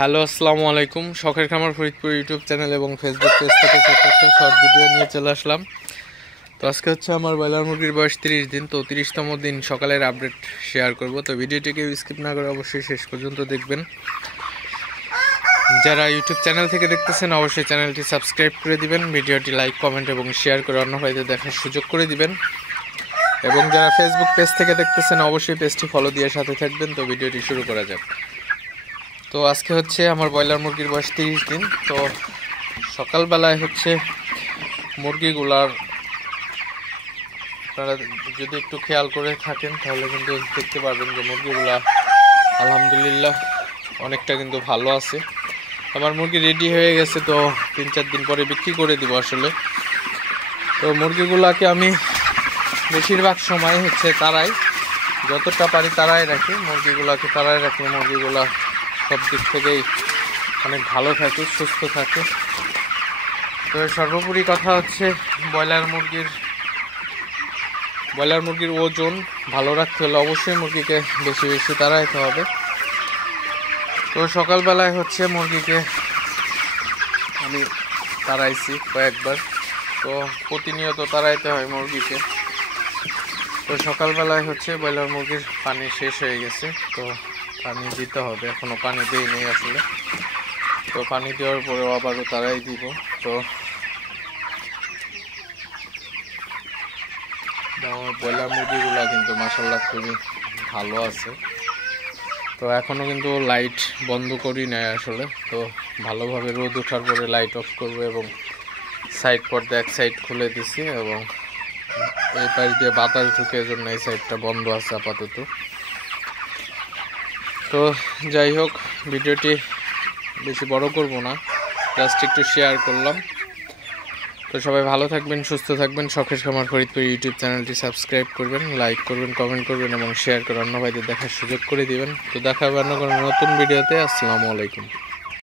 Hello আসসালামু আলাইকুম। শখের খামার ফরিদপুর ইউটিউব চ্যানেল এবং ফেসবুক পেজ থেকে একটা শর্ট ভিডিও নিয়ে চলে আসলাম। তো আজকে হচ্ছে আমার ব্রয়লার মুরগির বয়স 30 দিন। তো 30তম দিন সকালের আপডেট শেয়ার করব। তো ভিডিওটিকে স্কিপ না করে অবশ্যই শেষ পর্যন্ত দেখবেন। যারা ইউটিউব চ্যানেল থেকে দেখতেছেন অবশ্যই চ্যানেলটি সাবস্ক্রাইব করে দিবেন, ভিডিওটি লাইক কমেন্ট এবং শেয়ার করে অন্য ভাইদের দেখার সুযোগ করে দিবেন। এবং যারা ফেসবুক পেজ থেকে দেখতেছেন অবশ্যই পেজটি ফলো দিয়ে সাথে থাকবেন। তো ভিডিওটি শুরু করা যাক। তো আজকে হচ্ছে আমার ব্রয়লার মুরগির বয়স 30 দিন। তো সকালবেলায় হচ্ছে মুরগিগুলার আপনারা যদি একটু খেয়াল করে থাকেন তাহলে কিন্তু দেখতে পারবেন যে মুরগিগুলা আলহামদুলিল্লাহ অনেকটা কিন্তু ভালো আছে। আমার মুরগি রেডি হয়ে গেছে, তো 3-4 দিন পরে বিক্রি করে দিব আসলে। তো মুরগিগুলাকে আমি বেশিরভাগ সময় হচ্ছে তারাই, যতটা পারি তারাই রাখি। মুরগিগুলাকে তারাই রাখলে মুরগিগুলা সব দিক থেকেই অনেক ভালো থাকে, সুস্থ থাকে। তো সর্বোপরি কথা হচ্ছে ব্রয়লার মুরগির ওজন ভালো রাখতে হলে অবশ্যই মুরগিকে বেশি বেশি তাড়াইতে হবে। তো সকালবেলায় হচ্ছে মুরগিকে আমি তাড়াইছি কয়েকবার। তো প্রতিনিয়ত তাড়াইতে হয় মুরগিকে। তো সকালবেলায় হচ্ছে ব্রয়লার মুরগির পানি শেষ হয়ে গেছে, তো পানি দিতে হবে। এখনো পানি দিই নেই আসলে। তো পানি দেওয়ার পরেও আবারও তারাই দিব। তো ব্রয়লার মুরগিগুলো কিন্তু মাশাআল্লাহ খুবই ভালো আছে। তো এখনো কিন্তু লাইট বন্ধ করি নাই আসলে। তো ভালোভাবে রোদ ওঠার পরে লাইট অফ করবো এবং সাইড পর্দা এক সাইড খুলে দিছি এবং এই পাশ দিয়ে বাতাস ঢুকে জন্য এই সাইডটা বন্ধ আছে আপাতত। তো যাই হোক, ভিডিওটি বেশি বড় করব না, জাস্ট একটু শেয়ার করলাম। তো সবাই ভালো থাকবেন, সুস্থ থাকবেন। শখের খামার ফরিদপুর ইউটিউব চ্যানেলটি সাবস্ক্রাইব করবেন, লাইক করবেন, কমেন্ট করবেন এবং শেয়ার করে অন্য ভাইদের দেখার সুযোগ করে দিবেন। তো দেখা হবে অন্য কোনো নতুন ভিডিওতে। আসসালামু আলাইকুম।